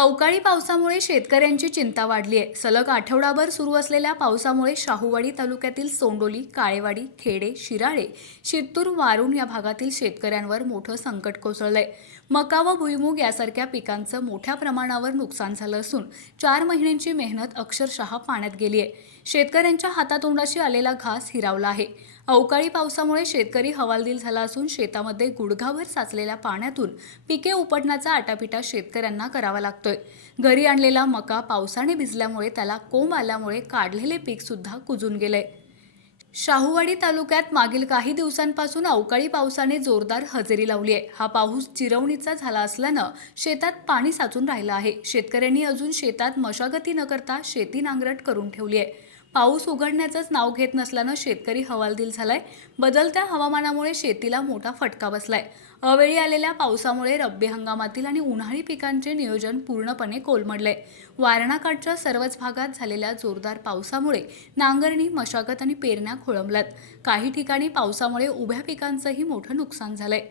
अवकाळी पावसामुळे शेतकऱ्यांची चिंता वाढली आहे। सलग आठवडाभर सुरू असलेल्या पावसामुळे शाहूवाडी तालुक्यातील सोंडोली, काळेवाडी, खेडे, शिराळे, शित्तूर, वारुण या भागातील शेतकऱ्यांवर मोठं संकट कोसळलंय। मका व भुईमूग यासारख्या पिकांचं मोठ्या प्रमाणावर नुकसान झालं असून 4 महिन्यांची मेहनत अक्षरशः पाण्यात गेली आहे। शेतकऱ्यांच्या हातातोंडाशी आलेला घास हिरावला आहे। अवकाळी पावसामुळे शेतकरी हवालदिल झाला असून शेतामध्ये गुडघाभर साचलेल्या पाण्यातून पिके उपटण्याचा आटापिटा शेतकऱ्यांना करावा लागतोय। घरी आणलेला मका पावसाने भिजल्यामुळे त्याला कोंब आल्यामुळे काढलेले पीक सुद्धा कुजून गेलंय। शाहूवाडी तालुक्यात मागील काही दिवसांपासून अवकाळी पावसाने जोरदार हजेरी लावली आहे। हा पाऊस चिरवणीचा झाला असल्यानं शेतात पाणी साचून राहिलं आहे। शेतकऱ्यांनी अजून शेतात मशागती न करता शेती नांगरट करून ठेवली आहे। पाऊस उघडण्याचंच नाव घेत नसल्यानं शेतकरी हवालदिल झालाय। बदलत्या हवामानामुळे शेतीला मोठा फटका बसलाय। अवेळी आलेल्या पावसामुळे रब्बी हंगामातील आणि उन्हाळी पिकांचे नियोजन पूर्णपणे कोलमडलंय। वारणाकाठच्या सर्वच भागात झालेल्या जोरदार पावसामुळे नांगरणी, मशागत आणि पेरण्या खोळंबल्यात। काही ठिकाणी पावसामुळे उभ्या पिकांचंही मोठं नुकसान झालंय।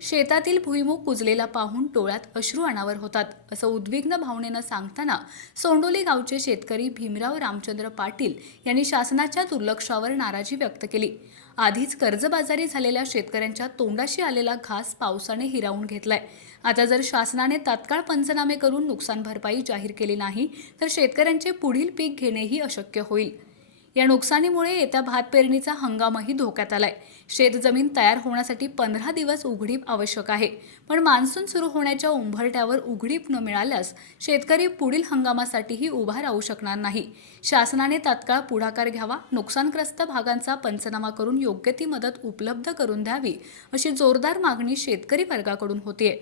शेतातील भुईमूग कुजलेला पाहून डोळ्यात अश्रू अनावर होतात, असं उद्विग्न भावनेनं सांगताना सोंडोली गावचे शेतकरी भीमराव रामचंद्र पाटील यांनी शासनाच्या दुर्लक्षावर नाराजी व्यक्त केली। आधीच कर्जबाजारी झालेल्या शेतकऱ्यांच्या तोंडाशी आलेला घास पावसाने हिरावून घेतलाय। आता जर शासनाने तात्काळ पंचनामे करून नुकसान भरपाई जाहीर केली नाही तर शेतकऱ्यांचे पुढील पीक घेणेही अशक्य होईल। या नुकसानीमुळे येत्या भात पेरणीचा हंगामही धोक्यात आलाय। शेतजमीन तयार होण्यासाठी 15 दिवस उघडीप आवश्यक आहे, पण मान्सून सुरू होण्याच्या उंबरठ्यावर उघडीप न मिळाल्यास शेतकरी पुढील हंगामासाठीही उभा राहू शकणार नाही। शासनाने तात्काळ पुढाकार घ्यावा, नुकसानग्रस्त भागांचा पंचनामा करून योग्य ती मदत उपलब्ध करून द्यावी, अशी जोरदार मागणी शेतकरी वर्गाकडून होतीये।